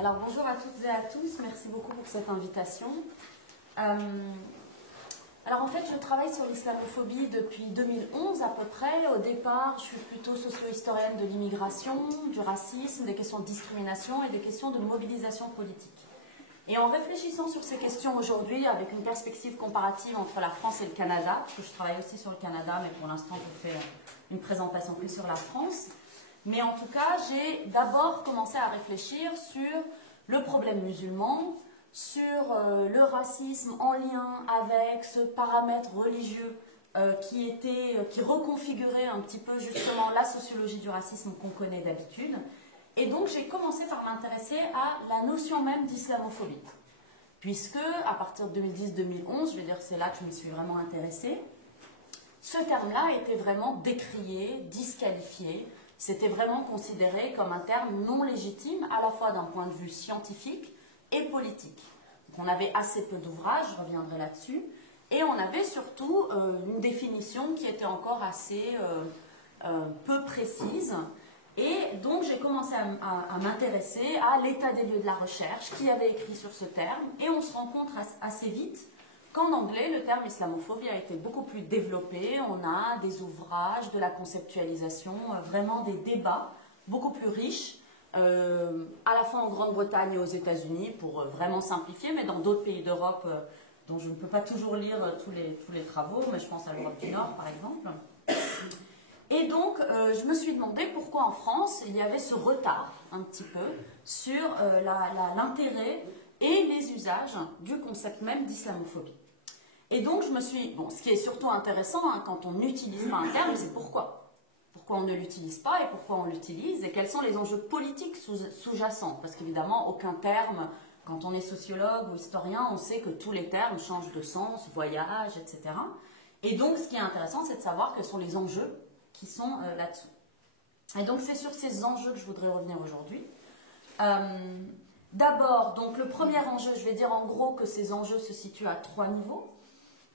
Alors bonjour à toutes et à tous, merci beaucoup pour cette invitation. Alors en fait je travaille sur l'islamophobie depuis 2011 à peu près. Au départ je suis plutôt socio-historienne de l'immigration, du racisme, des questions de discrimination et des questions de mobilisation politique. Et en réfléchissant sur ces questions aujourd'hui avec une perspective comparative entre la France et le Canada, parce que je travaille aussi sur le Canada mais pour l'instant je fais une présentation plus sur la France. Mais en tout cas, j'ai d'abord commencé à réfléchir sur le problème musulman, sur le racisme en lien avec ce paramètre religieux qui reconfigurait un petit peu justement la sociologie du racisme qu'on connaît d'habitude. Et donc j'ai commencé par m'intéresser à la notion même d'islamophobie. Puisque à partir de 2010-2011, je vais dire que c'est là que je me suis vraiment intéressée, ce terme-là était vraiment décrié, disqualifié. C'était vraiment considéré comme un terme non légitime, à la fois d'un point de vue scientifique et politique. Donc on avait assez peu d'ouvrages, je reviendrai là-dessus, et on avait surtout une définition qui était encore assez peu précise. Et donc j'ai commencé à m'intéresser à l'état des lieux de la recherche, qui avait écrit sur ce terme, et on se rend compte assez vite qu'en anglais, le terme islamophobie a été beaucoup plus développé. On a des ouvrages, de la conceptualisation, vraiment des débats beaucoup plus riches, à la fois en Grande-Bretagne et aux États-Unis, pour vraiment simplifier, mais dans d'autres pays d'Europe, dont je ne peux pas toujours lire tous les travaux, mais je pense à l'Europe du Nord, par exemple. Et donc, je me suis demandé pourquoi en France, il y avait ce retard, un petit peu, sur l'intérêt et les usages du concept même d'islamophobie. Et donc, je me suis... Bon, ce qui est surtout intéressant, quand on n'utilise pas un terme, c'est pourquoi. Pourquoi on ne l'utilise pas et pourquoi on l'utilise, et quels sont les enjeux politiques sous-jacents. Parce qu'évidemment, aucun terme, quand on est sociologue ou historien, on sait que tous les termes changent de sens, voyage, etc. Et donc, ce qui est intéressant, c'est de savoir quels sont les enjeux qui sont là-dessous. Et donc, c'est sur ces enjeux que je voudrais revenir aujourd'hui. D'abord, donc le premier enjeu, je vais dire en gros que ces enjeux se situent à 3 niveaux.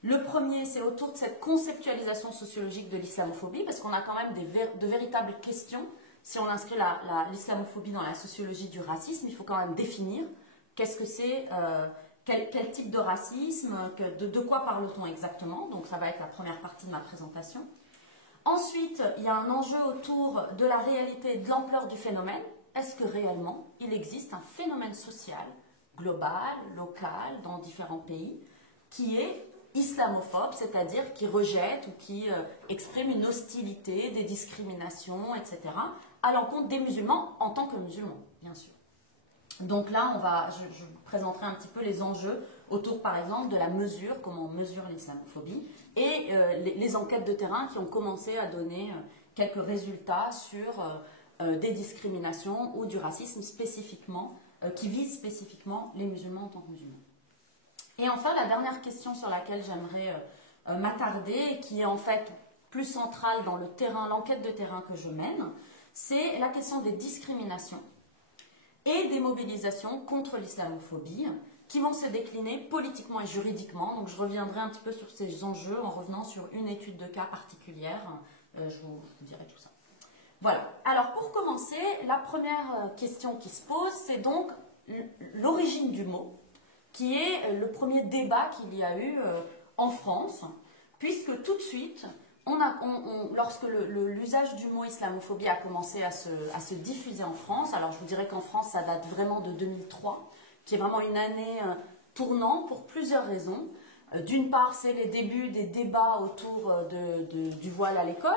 Le premier, c'est autour de cette conceptualisation sociologique de l'islamophobie, parce qu'on a quand même de véritables questions. Si on inscrit l'islamophobie dans la sociologie du racisme, il faut quand même définir qu'est-ce que c'est, quel type de racisme, de quoi parle-t-on exactement. Donc ça va être la première partie de ma présentation. Ensuite, il y a un enjeu autour de la réalité et de l'ampleur du phénomène. Est-ce que réellement, il existe un phénomène social, global, local, dans différents pays, qui est islamophobe, c'est-à-dire qui rejette ou qui exprime une hostilité, des discriminations, etc., à l'encontre des musulmans en tant que musulmans, bien sûr. Donc là, je vous présenterai un petit peu les enjeux autour, par exemple, de la mesure, comment on mesure l'islamophobie, et les enquêtes de terrain qui ont commencé à donner quelques résultats sur des discriminations ou du racisme spécifiquement, qui visent spécifiquement les musulmans en tant que musulmans. Et enfin, la dernière question sur laquelle j'aimerais m'attarder, qui est en fait plus centrale dans le terrain, l'enquête de terrain que je mène, c'est la question des discriminations et des mobilisations contre l'islamophobie, qui vont se décliner politiquement et juridiquement. Donc je reviendrai un petit peu sur ces enjeux en revenant sur une étude de cas particulière. Je vous dirai tout ça. Voilà. Alors pour commencer, la première question qui se pose, c'est donc l'origine du mot, qui est le premier débat qu'il y a eu en France, puisque tout de suite, lorsque l'usage du mot islamophobie a commencé à se diffuser en France, alors je vous dirais qu'en France, ça date vraiment de 2003, qui est vraiment une année tournant pour plusieurs raisons. D'une part, c'est les débuts des débats autour du voile à l'école.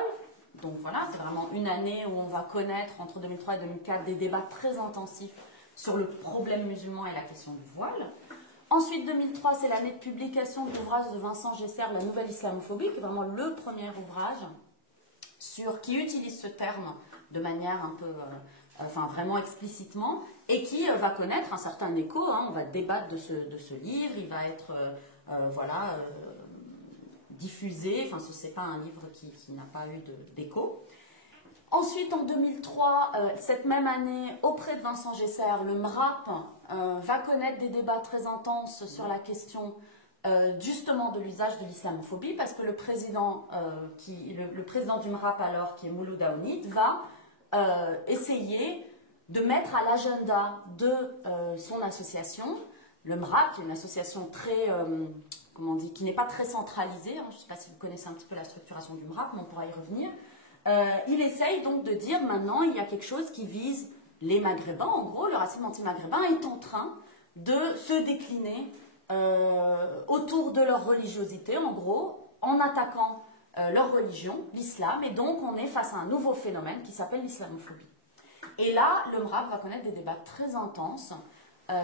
Donc voilà, c'est vraiment une année où on va connaître, entre 2003 et 2004, des débats très intensifs sur le problème musulman et la question du voile. Ensuite, 2003, c'est l'année de publication de l'ouvrage de Vincent Gesser, La Nouvelle Islamophobie, qui est vraiment le premier ouvrage qui utilise ce terme de manière un peu, vraiment explicitement, et qui va connaître un certain écho. On va débattre de ce livre, il va être diffusé, enfin ce n'est pas un livre qui n'a pas eu d'écho. Ensuite, en 2003, cette même année, auprès de Vincent Gesser, le MRAP va connaître des débats très intenses sur la question justement de l'usage de l'islamophobie, parce que le président du MRAP alors, qui est Mouloud Aounid, va essayer de mettre à l'agenda de son association, le MRAP, qui est une association très, comment on dit, qui n'est pas très centralisée, hein, je ne sais pas si vous connaissez un petit peu la structuration du MRAP, mais on pourra y revenir. Il essaye donc de dire maintenant il y a quelque chose qui vise les Maghrébins, en gros, le racisme anti-maghrébin est en train de se décliner autour de leur religiosité, en gros, en attaquant leur religion, l'islam, et donc on est face à un nouveau phénomène qui s'appelle l'islamophobie. Et là, le MRAP va connaître des débats très intenses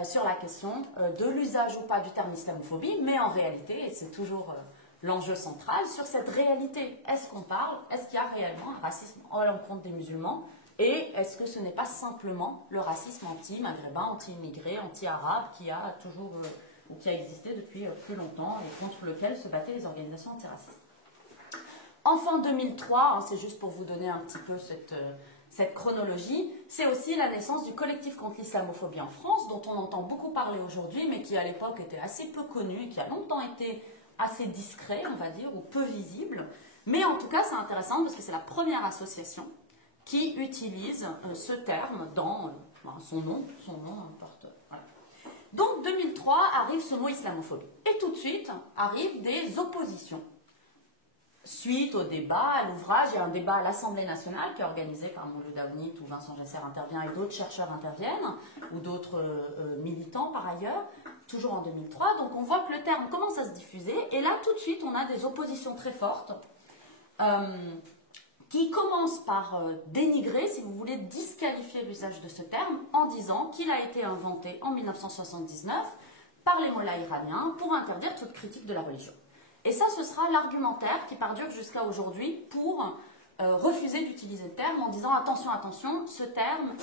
sur la question de l'usage ou pas du terme islamophobie, mais en réalité, et c'est toujours l'enjeu central, sur cette réalité. Est-ce qu'on parle, est-ce qu'il y a réellement un racisme à l'encontre des musulmans, et est-ce que ce n'est pas simplement le racisme anti-maghrébin, anti-immigré, anti-arabe qui a toujours, ou qui a existé depuis plus longtemps et contre lequel se battaient les organisations antiracistes. En fin 2003, hein, c'est juste pour vous donner un petit peu cette chronologie, c'est aussi la naissance du collectif contre l'islamophobie en France, dont on entend beaucoup parler aujourd'hui, mais qui à l'époque était assez peu connu et qui a longtemps été assez discret, on va dire, ou peu visible. Mais en tout cas, c'est intéressant parce que c'est la première association qui utilise ce terme dans son nom importe. Voilà. Donc 2003 arrive ce mot islamophobie. Et tout de suite arrivent des oppositions. Suite au débat, à l'ouvrage, il y a un débat à l'Assemblée nationale qui est organisé par Mouloud Aounit où Vincent Gesser intervient et d'autres chercheurs interviennent, ou d'autres militants par ailleurs, toujours en 2003. Donc on voit que le terme commence à se diffuser, et là tout de suite on a des oppositions très fortes qui commencent par dénigrer, si vous voulez, disqualifier l'usage de ce terme en disant qu'il a été inventé en 1979 par les mollahs iraniens pour interdire toute critique de la religion. Et ça, ce sera l'argumentaire qui perdure jusqu'à aujourd'hui pour refuser d'utiliser le terme en disant attention, attention, ce terme,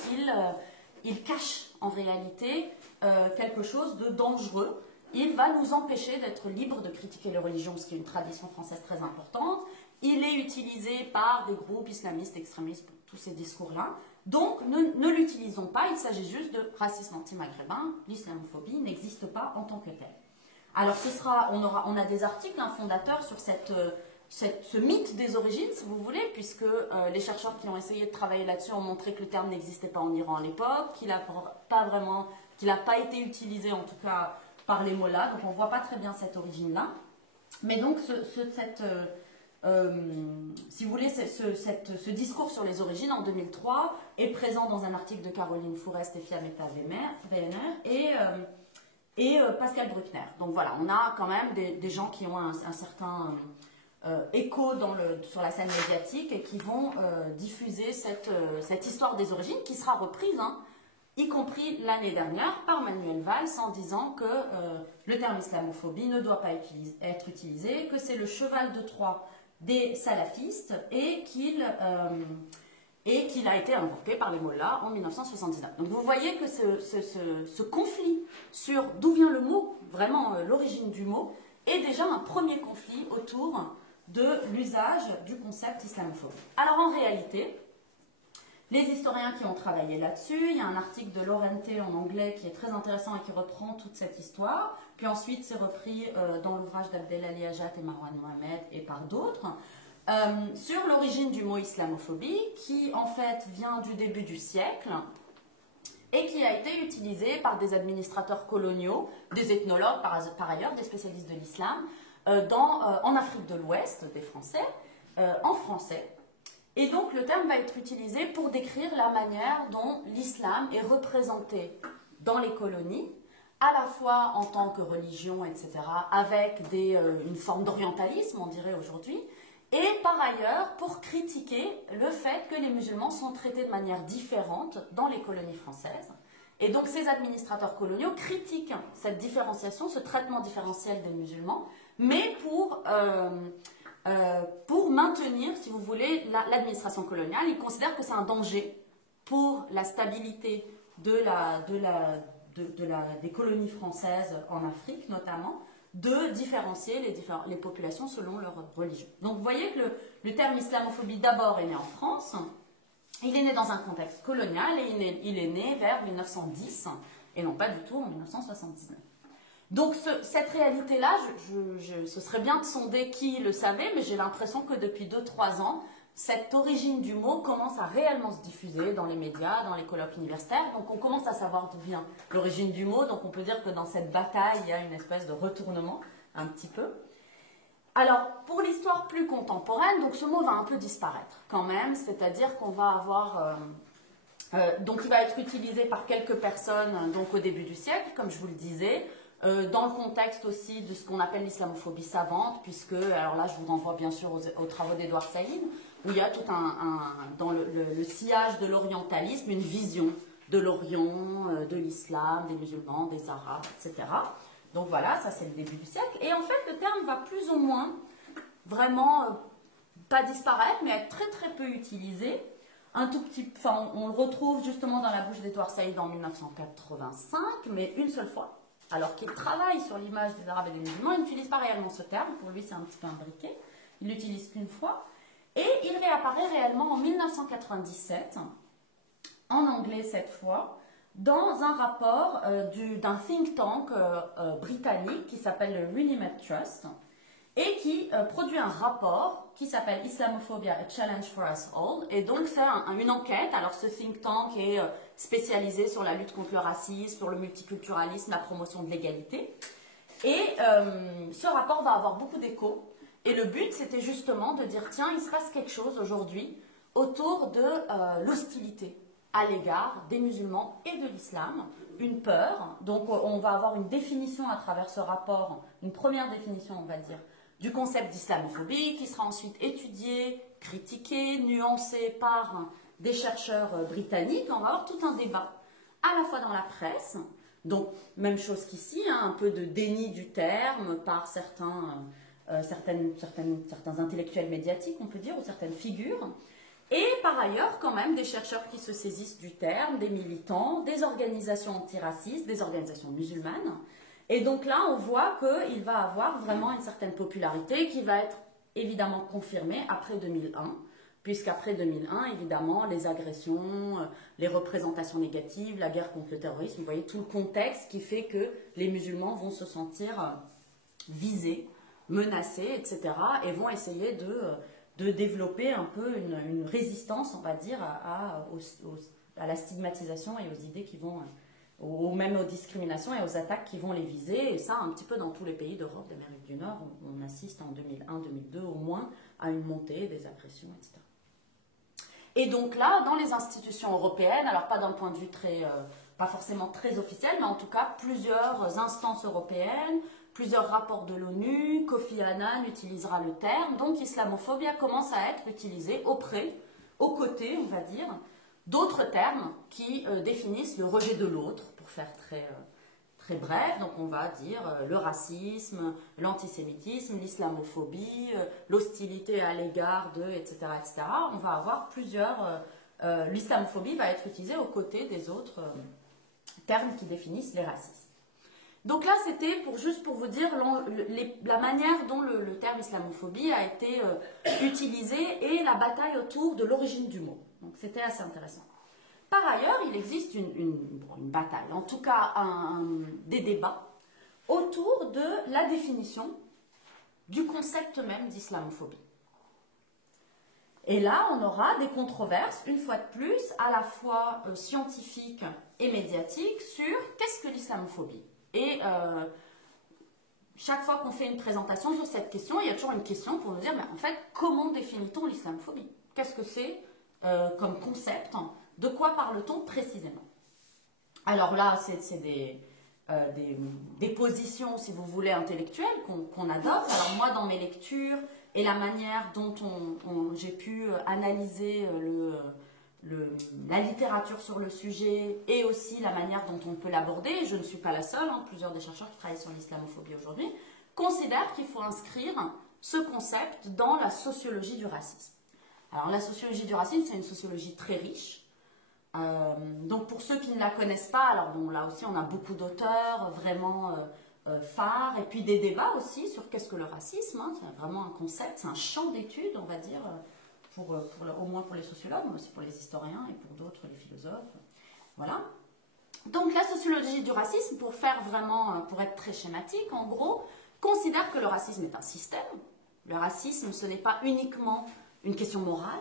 il cache en réalité quelque chose de dangereux. Il va nous empêcher d'être libres de critiquer les religions, ce qui est une tradition française très importante. Il est utilisé par des groupes islamistes, extrémistes, pour tous ces discours-là. Donc, ne l'utilisons pas, il s'agit juste de racisme anti-maghrébin. L'islamophobie n'existe pas en tant que telle. Alors, on a des articles fondateurs sur ce mythe des origines, si vous voulez, puisque les chercheurs qui ont essayé de travailler là-dessus ont montré que le terme n'existait pas en Iran à l'époque, qu'il n'a pas été utilisé, en tout cas, par les mollahs, donc on ne voit pas très bien cette origine-là. Mais donc, si vous voulez, ce discours sur les origines, en 2003, est présent dans un article de Caroline Fourest et Fiametta Weiner et Pascal Bruckner. Donc voilà, on a quand même des gens qui ont un certain écho sur la scène médiatique et qui vont diffuser cette histoire des origines qui sera reprise, hein, y compris l'année dernière par Manuel Valls en disant que le terme islamophobie ne doit pas être utilisé, que c'est le cheval de Troie des salafistes et qu'il a été inventé par les mollahs en 1979. Donc vous voyez que ce conflit sur d'où vient le mot, vraiment l'origine du mot, est déjà un premier conflit autour de l'usage du concept islamophobe. Alors en réalité, les historiens qui ont travaillé là-dessus, il y a un article de Lorente en anglais qui est très intéressant et qui reprend toute cette histoire, puis ensuite c'est repris dans l'ouvrage d'Abdelali Ajat et Marwan Mohamed et par d'autres, sur l'origine du mot islamophobie, qui en fait vient du début du siècle et qui a été utilisé par des administrateurs coloniaux, des ethnologues par ailleurs, des spécialistes de l'islam, en Afrique de l'Ouest, des Français, en français. Et donc le terme va être utilisé pour décrire la manière dont l'islam est représenté dans les colonies, à la fois en tant que religion, etc., avec une forme d'orientalisme, on dirait aujourd'hui, et par ailleurs pour critiquer le fait que les musulmans sont traités de manière différente dans les colonies françaises. Et donc ces administrateurs coloniaux critiquent cette différenciation, ce traitement différentiel des musulmans, mais pour maintenir, si vous voulez, l'administration coloniale. Ils considèrent que c'est un danger pour la stabilité des colonies françaises en Afrique notamment, de différencier les populations selon leur religion. Donc vous voyez que le terme islamophobie d'abord est né en France, il est né dans un contexte colonial et il est né vers 1910 et non pas du tout en 1979. Donc cette réalité-là, ce serait bien de sonder qui le savait, mais j'ai l'impression que depuis 2-3 ans, cette origine du mot commence à réellement se diffuser dans les médias, dans les colloques universitaires. Donc on commence à savoir d'où vient l'origine du mot. Donc on peut dire que dans cette bataille, il y a une espèce de retournement, un petit peu. Alors, pour l'histoire plus contemporaine, donc ce mot va un peu disparaître quand même. C'est-à-dire qu'on va avoir... donc il va être utilisé par quelques personnes donc, au début du siècle, comme je vous le disais. Dans le contexte aussi de ce qu'on appelle l'islamophobie savante, puisque, alors là je vous renvoie bien sûr aux travaux d'Edward Said, où il y a tout dans le sillage de l'orientalisme, une vision de l'Orient, de l'islam, des musulmans, des arabes, etc. Donc voilà, ça c'est le début du siècle. Et en fait le terme va plus ou moins, vraiment, pas disparaître, mais être très très peu utilisé. Un tout petit, enfin on le retrouve justement dans la bouche d'Edward Said en 1985, mais une seule fois. Alors qu'il travaille sur l'image des Arabes et des musulmans, il n'utilise pas réellement ce terme, pour lui c'est un petit peu imbriqué, il l'utilise qu'une fois, et il réapparaît réellement en 1997, en anglais cette fois, dans un rapport d'un think tank britannique qui s'appelle le Runnymede Trust, et qui produit un rapport qui s'appelle Islamophobia, a Challenge for Us All. Et donc c'est une enquête. Alors ce think tank est spécialisé sur la lutte contre le racisme, sur le multiculturalisme, la promotion de l'égalité. Et ce rapport va avoir beaucoup d'écho. Et le but c'était justement de dire tiens, il se passe quelque chose aujourd'hui autour de l'hostilité à l'égard des musulmans et de l'islam, une peur. Donc on va avoir une définition à travers ce rapport, une première définition on va dire, du concept d'islamophobie qui sera ensuite étudié, critiqué, nuancé par des chercheurs britanniques. On va avoir tout un débat, à la fois dans la presse, donc même chose qu'ici, hein, un peu de déni du terme par certains intellectuels médiatiques, on peut dire, ou certaines figures, et par ailleurs quand même des chercheurs qui se saisissent du terme, des militants, des organisations antiracistes, des organisations musulmanes. Et donc là, on voit qu'il va avoir vraiment une certaine popularité qui va être évidemment confirmée après 2001, puisqu'après 2001, évidemment, les agressions, les représentations négatives, la guerre contre le terrorisme, vous voyez tout le contexte qui fait que les musulmans vont se sentir visés, menacés, etc. et vont essayer de développer un peu une résistance, on va dire, à la stigmatisation et aux idées qui vont... ou même aux discriminations et aux attaques qui vont les viser, et ça un petit peu dans tous les pays d'Europe, d'Amérique du Nord, on assiste en 2001-2002 au moins à une montée des agressions, etc. Et donc là, dans les institutions européennes, alors pas d'un point de vue pas forcément très officiel, mais en tout cas plusieurs instances européennes, plusieurs rapports de l'ONU, Kofi Annan utilisera le terme, donc islamophobie commence à être utilisé aux côtés, on va dire, d'autres termes qui définissent le rejet de l'autre, pour faire très bref. Donc on va dire le racisme, l'antisémitisme, l'islamophobie, l'hostilité à l'égard de, etc., etc. On va avoir plusieurs... l'islamophobie va être utilisée aux côtés des autres termes qui définissent les racismes. Donc là, c'était juste pour vous dire la manière dont le terme islamophobie a été utilisé et la bataille autour de l'origine du mot. Donc c'était assez intéressant. Par ailleurs, il existe une bataille, en tout cas des débats, autour de la définition du concept même d'islamophobie. Et là, on aura des controverses, une fois de plus, à la fois scientifiques et médiatiques, sur qu'est-ce que l'islamophobie. Et chaque fois qu'on fait une présentation sur cette question, il y a toujours une question pour nous dire, mais en fait, comment définit-on l'islamophobie? Qu'est-ce que c'est comme concept? De quoi parle-t-on précisément? Alors là, c'est des positions, si vous voulez, intellectuelles qu'on adopte. Alors moi, dans mes lectures et la manière dont j'ai pu analyser la littérature sur le sujet et aussi la manière dont on peut l'aborder, je ne suis pas la seule, hein, plusieurs des chercheurs qui travaillent sur l'islamophobie aujourd'hui, considèrent qu'il faut inscrire ce concept dans la sociologie du racisme. Alors la sociologie du racisme, c'est une sociologie très riche. Donc pour ceux qui ne la connaissent pas, alors bon, là aussi on a beaucoup d'auteurs vraiment phares, et puis des débats aussi sur qu'est-ce que le racisme, hein, c'est vraiment un concept, c'est un champ d'études, on va dire, au moins pour les sociologues, mais aussi pour les historiens et pour d'autres, les philosophes. Voilà. Donc la sociologie du racisme, pour être très schématique, en gros, considère que le racisme est un système. Le racisme, ce n'est pas uniquement une question morale.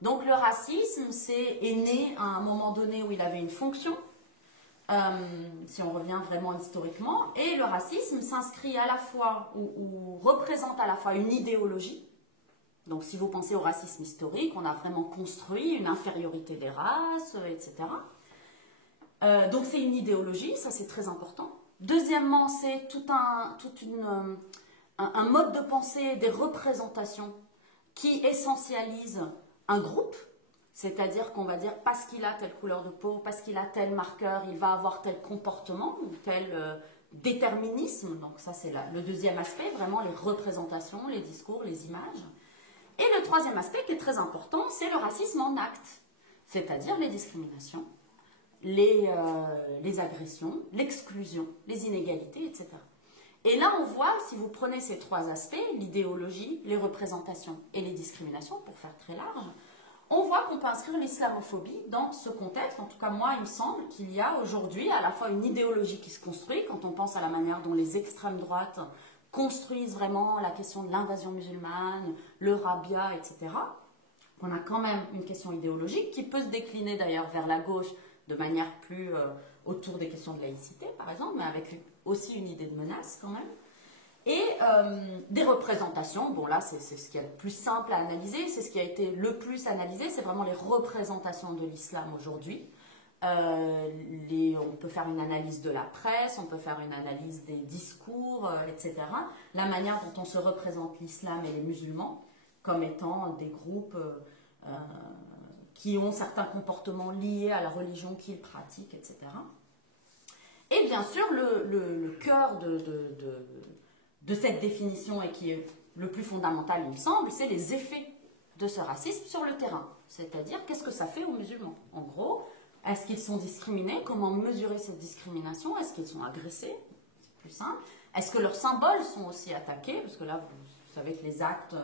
Donc le racisme est né à un moment donné où il avait une fonction, si on revient vraiment historiquement, et le racisme s'inscrit à la fois, ou représente à la fois une idéologie. Donc si vous pensez au racisme historique, on a vraiment construit une infériorité des races, etc. Donc c'est une idéologie, ça c'est très important. Deuxièmement, c'est un mode de pensée, des représentations qui essentialisent un groupe, c'est-à-dire qu'on va dire parce qu'il a telle couleur de peau, parce qu'il a tel marqueur, il va avoir tel comportement ou tel déterminisme. Donc ça c'est le deuxième aspect, vraiment les représentations, les discours, les images. Et le troisième aspect qui est très important, c'est le racisme en acte, c'est-à-dire les discriminations, les agressions, l'exclusion, les inégalités, etc. Et là, on voit, si vous prenez ces trois aspects, l'idéologie, les représentations et les discriminations, pour faire très large, on voit qu'on peut inscrire l'islamophobie dans ce contexte. En tout cas, moi, il me semble qu'il y a aujourd'hui à la fois une idéologie qui se construit, quand on pense à la manière dont les extrêmes droites construisent vraiment la question de l'invasion musulmane, le rabbia, etc. On a quand même une question idéologique qui peut se décliner d'ailleurs vers la gauche de manière plus autour des questions de laïcité, par exemple, mais avec aussi une idée de menace quand même. Et des représentations, bon là c'est ce qui est le plus simple à analyser, c'est ce qui a été le plus analysé, c'est vraiment les représentations de l'islam aujourd'hui. On peut faire une analyse de la presse, on peut faire une analyse des discours, etc. La manière dont on se représente l'islam et les musulmans comme étant des groupes qui ont certains comportements liés à la religion qu'ils pratiquent, etc. Et bien sûr, le cœur de cette définition, et qui est le plus fondamental, il me semble, c'est les effets de ce racisme sur le terrain. C'est-à-dire, qu'est-ce que ça fait aux musulmans? En gros, est-ce qu'ils sont discriminés? Comment mesurer cette discrimination? Est-ce qu'ils sont agressés? C'est plus simple. Est-ce que leurs symboles sont aussi attaqués? Parce que là, vous savez que les actes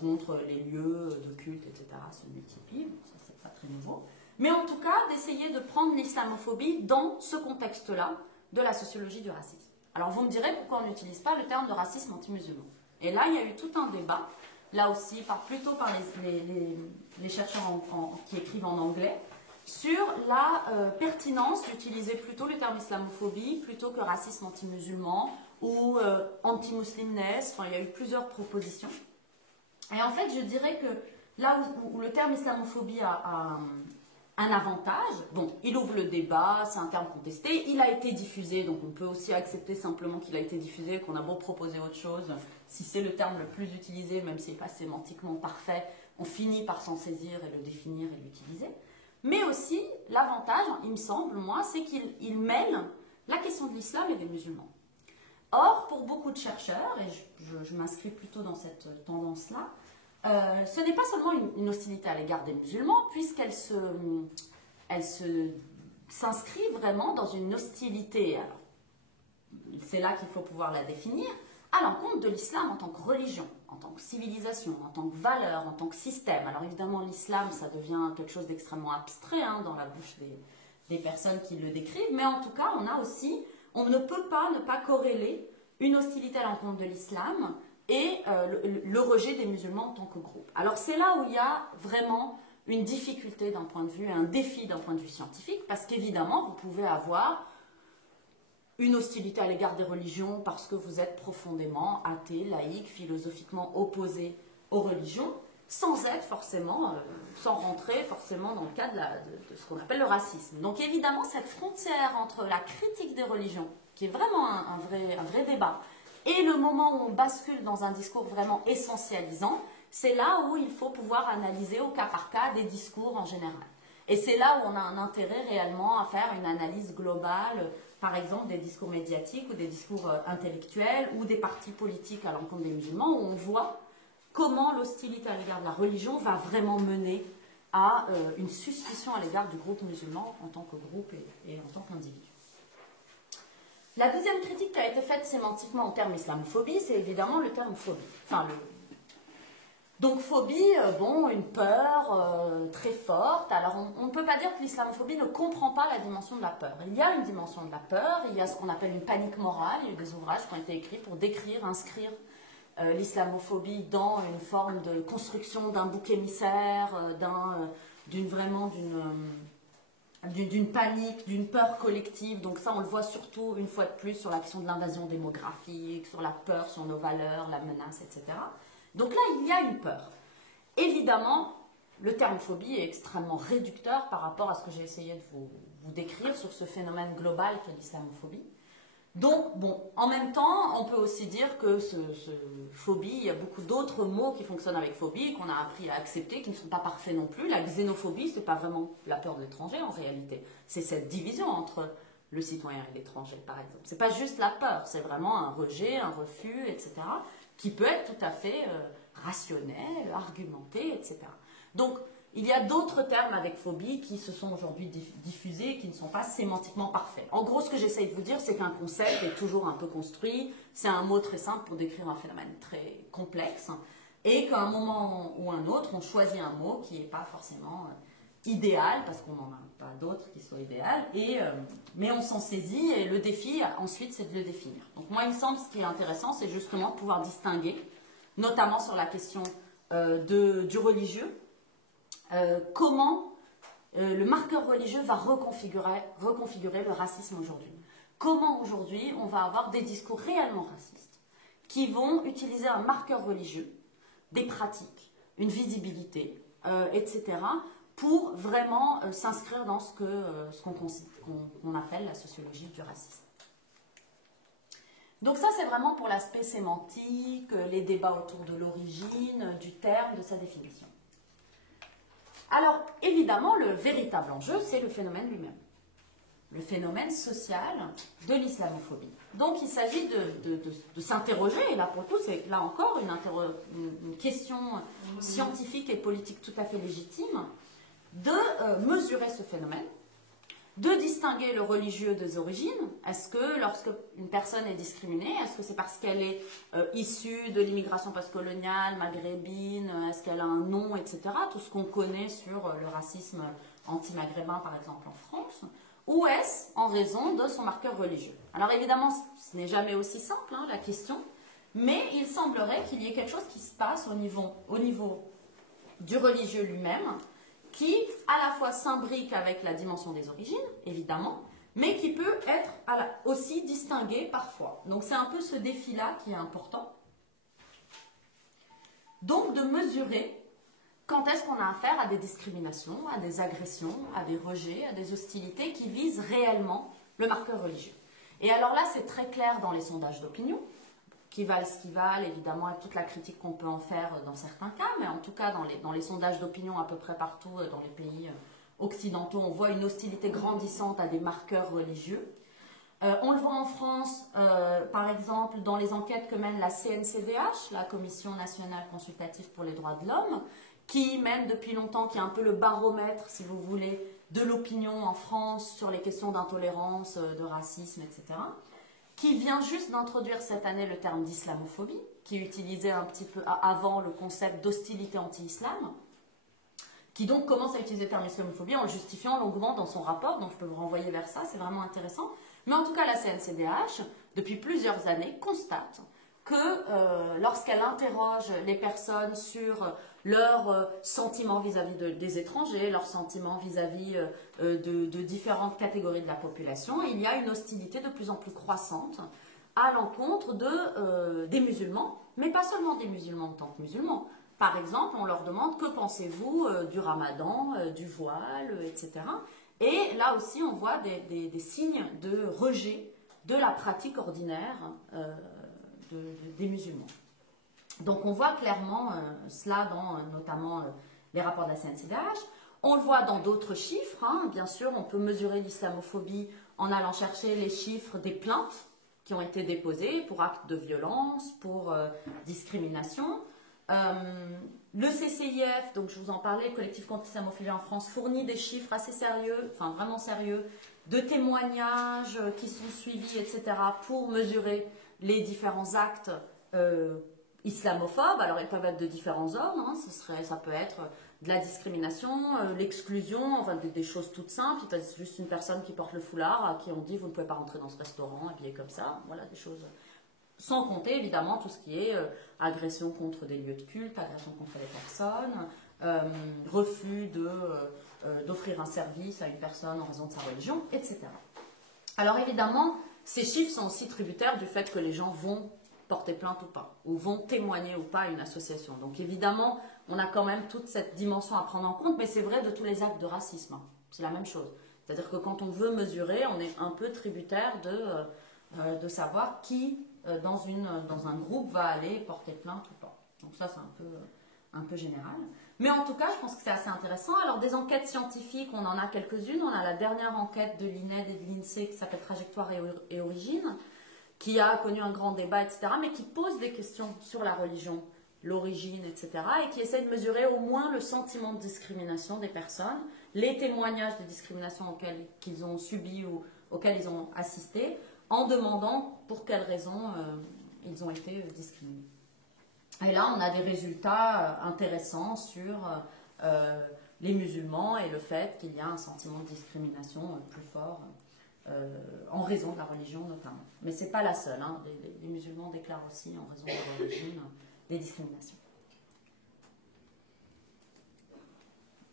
contre les lieux de culte, etc., se multiplient. Ça, c'est pas très nouveau. Mais en tout cas, d'essayer de prendre l'islamophobie dans ce contexte-là de la sociologie du racisme. Alors, vous me direz pourquoi on n'utilise pas le terme de racisme anti-musulman. Et là, il y a eu tout un débat, là aussi, plutôt par les chercheurs qui écrivent en anglais, sur la pertinence d'utiliser plutôt le terme islamophobie plutôt que racisme anti-musulman ou anti-muslimness. Enfin, il y a eu plusieurs propositions. Et en fait, je dirais que là où le terme islamophobie a un avantage, bon, il ouvre le débat, c'est un terme contesté, il a été diffusé, donc on peut aussi accepter simplement qu'il a été diffusé, qu'on a beau proposer autre chose, si c'est le terme le plus utilisé, même s'il n'est pas sémantiquement parfait, on finit par s'en saisir et le définir et l'utiliser. Mais aussi, l'avantage, il me semble, moi, c'est qu'il mêle la question de l'islam et des musulmans. Or, pour beaucoup de chercheurs, et je m'inscris plutôt dans cette tendance-là, ce n'est pas seulement une hostilité à l'égard des musulmans, puisqu'elle s'inscrit vraiment dans une hostilité, alors c'est là qu'il faut pouvoir la définir, à l'encontre de l'islam en tant que religion, en tant que civilisation, en tant que valeur, en tant que système. Alors évidemment, l'islam, ça devient quelque chose d'extrêmement abstrait dans la bouche des personnes qui le décrivent, mais en tout cas, on ne peut pas ne pas corréler une hostilité à l'encontre de l'islam et le rejet des musulmans en tant que groupe. Alors c'est là où il y a vraiment une difficulté d'un point de vue, un défi d'un point de vue scientifique, parce qu'évidemment, vous pouvez avoir une hostilité à l'égard des religions parce que vous êtes profondément athée, laïque, philosophiquement opposé aux religions, sans être forcément, sans rentrer forcément dans le cadre de ce qu'on appelle le racisme. Donc évidemment, cette frontière entre la critique des religions, qui est vraiment un vrai débat, et le moment où on bascule dans un discours vraiment essentialisant, c'est là où il faut pouvoir analyser au cas par cas des discours en général. Et c'est là où on a un intérêt réellement à faire une analyse globale, par exemple des discours médiatiques ou des discours intellectuels ou des partis politiques à l'encontre des musulmans, où on voit comment l'hostilité à l'égard de la religion va vraiment mener à une suspicion à l'égard du groupe musulman en tant que groupe et en tant qu'individu. La deuxième critique qui a été faite sémantiquement au terme islamophobie, c'est évidemment le terme phobie. Donc phobie, une peur très forte. Alors on ne peut pas dire que l'islamophobie ne comprend pas la dimension de la peur. Il y a une dimension de la peur, il y a ce qu'on appelle une panique morale, il y a eu des ouvrages qui ont été écrits pour décrire, inscrire l'islamophobie dans une forme de construction d'un bouc émissaire, d'une panique, d'une peur collective. Donc ça, on le voit surtout, une fois de plus, sur la question de l'invasion démographique, sur la peur sur nos valeurs, la menace, etc. Donc là, il y a une peur. Évidemment, le terme phobie est extrêmement réducteur par rapport à ce que j'ai essayé de vous décrire sur ce phénomène global qu'est l'islamophobie. Donc, bon, en même temps, on peut aussi dire que ce phobie, il y a beaucoup d'autres mots qui fonctionnent avec phobie, qu'on a appris à accepter, qui ne sont pas parfaits non plus. La xénophobie, ce n'est pas vraiment la peur de l'étranger en réalité. C'est cette division entre le citoyen et l'étranger, par exemple. Ce n'est pas juste la peur, c'est vraiment un rejet, un refus, etc., qui peut être tout à fait rationnel, argumenté, etc. Donc, il y a d'autres termes avec phobie qui se sont aujourd'hui diffusés et qui ne sont pas sémantiquement parfaits. En gros, ce que j'essaye de vous dire, c'est qu'un concept est toujours un peu construit. C'est un mot très simple pour décrire un phénomène très complexe. Et qu'à un moment ou un autre, on choisit un mot qui n'est pas forcément idéal, parce qu'on n'en a pas d'autres qui soient idéales, mais on s'en saisit et le défi, ensuite, c'est de le définir. Donc moi, il me semble, ce qui est intéressant, c'est justement de pouvoir distinguer, notamment sur la question du religieux, comment le marqueur religieux va reconfigurer le racisme aujourd'hui. Comment aujourd'hui on va avoir des discours réellement racistes qui vont utiliser un marqueur religieux, des pratiques, une visibilité, etc., pour vraiment s'inscrire dans ce qu'on appelle la sociologie du racisme. Donc ça, c'est vraiment pour l'aspect sémantique, les débats autour de l'origine, du terme, de sa définition. Alors, évidemment, le véritable enjeu, c'est le phénomène lui-même. Le phénomène social de l'islamophobie. Donc, il s'agit de s'interroger, et là, pour le coup, c'est là encore une question scientifique et politique tout à fait légitime, de mesurer ce phénomène, de distinguer le religieux des origines. Est-ce que lorsque une personne est discriminée, est-ce que c'est parce qu'elle est issue de l'immigration postcoloniale, maghrébine, est-ce qu'elle a un nom, etc. Tout ce qu'on connaît sur le racisme anti-maghrébin, par exemple, en France. Ou est-ce en raison de son marqueur religieux? Alors évidemment, ce n'est jamais aussi simple, la question, mais il semblerait qu'il y ait quelque chose qui se passe au niveau du religieux lui-même, qui à la fois s'imbrique avec la dimension des origines, évidemment, mais qui peut être aussi distingué parfois. Donc c'est un peu ce défi-là qui est important. Donc de mesurer quand est-ce qu'on a affaire à des discriminations, à des agressions, à des rejets, à des hostilités qui visent réellement le marqueur religieux. Et alors là, c'est très clair dans les sondages d'opinion, qui valent ce qui valent, évidemment, à toute la critique qu'on peut en faire dans certains cas, mais en tout cas, dans les sondages d'opinion à peu près partout dans les pays occidentaux, on voit une hostilité grandissante à des marqueurs religieux. On le voit en France, par exemple, dans les enquêtes que mène la CNCDH, la Commission nationale consultative pour les droits de l'homme, qui mène depuis longtemps, qui est un peu le baromètre, si vous voulez, de l'opinion en France sur les questions d'intolérance, de racisme, etc., qui vient juste d'introduire cette année le terme d'islamophobie, qui utilisait un petit peu avant le concept d'hostilité anti-islam, qui donc commence à utiliser le terme islamophobie en le justifiant longuement dans son rapport, donc je peux vous renvoyer vers ça, c'est vraiment intéressant. Mais en tout cas, la CNCDH, depuis plusieurs années, constate que lorsqu'elle interroge les personnes sur leurs sentiments vis-à-vis des étrangers, leurs sentiments vis-à-vis de différentes catégories de la population, il y a une hostilité de plus en plus croissante à l'encontre des musulmans, mais pas seulement des musulmans en tant que musulmans. Par exemple, on leur demande que pensez-vous du ramadan, du voile, etc. Et là aussi, on voit des signes de rejet de la pratique ordinaire des musulmans. Donc on voit clairement cela dans notamment les rapports de la CNCDH. On le voit dans d'autres chiffres, bien sûr, on peut mesurer l'islamophobie en allant chercher les chiffres des plaintes qui ont été déposées pour actes de violence, pour discrimination. Le CCIF, donc je vous en parlais, le collectif contre l'islamophobie en France, fournit des chiffres assez sérieux, enfin vraiment sérieux, de témoignages qui sont suivis, etc., pour mesurer les différents actes islamophobes. Alors ils peuvent être de différents ordres, ça peut être de la discrimination, l'exclusion, enfin des choses toutes simples. Il y a juste une personne qui porte le foulard, à qui on dit vous ne pouvez pas rentrer dans ce restaurant habillé comme ça, voilà, des choses sans compter évidemment tout ce qui est agression contre des lieux de culte, agression contre les personnes, refus d'offrir un service à une personne en raison de sa religion, etc. Alors évidemment, ces chiffres sont aussi tributaires du fait que les gens vont porter plainte ou pas, ou vont témoigner ou pas à une association. Donc évidemment, on a quand même toute cette dimension à prendre en compte, mais c'est vrai de tous les actes de racisme. C'est la même chose. C'est-à-dire que quand on veut mesurer, on est un peu tributaire de savoir qui, dans un groupe, va aller porter plainte ou pas. Donc ça, c'est un peu général. Mais en tout cas, je pense que c'est assez intéressant. Alors, des enquêtes scientifiques, on en a quelques-unes. On a la dernière enquête de l'INED et de l'INSEE qui s'appelle Trajectoire et Origine, qui a connu un grand débat, etc., mais qui pose des questions sur la religion, l'origine, etc., et qui essaie de mesurer au moins le sentiment de discrimination des personnes, les témoignages de discrimination auxquels qu'ils ont subi ou auxquels ils ont assisté, en demandant pour quelles raisons ils ont été discriminés. Et là, on a des résultats intéressants sur les musulmans et le fait qu'il y a un sentiment de discrimination plus fort en raison de la religion notamment. Mais ce n'est pas la seule. Hein. Les musulmans déclarent aussi en raison de leur origine des discriminations.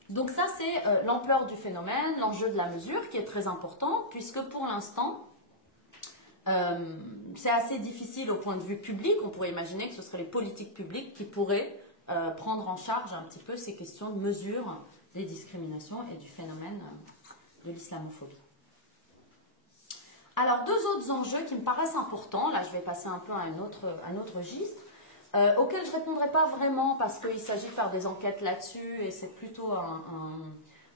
Donc ça, c'est l'ampleur du phénomène, l'enjeu de la mesure qui est très important puisque pour l'instant, c'est assez difficile au point de vue public. On pourrait imaginer que ce seraient les politiques publiques qui pourraient prendre en charge un petit peu ces questions de mesure des discriminations et du phénomène de l'islamophobie. Alors, deux autres enjeux qui me paraissent importants, là je vais passer un peu à un autre registre, auxquels je ne répondrai pas vraiment parce qu'il s'agit de faire des enquêtes là-dessus et c'est plutôt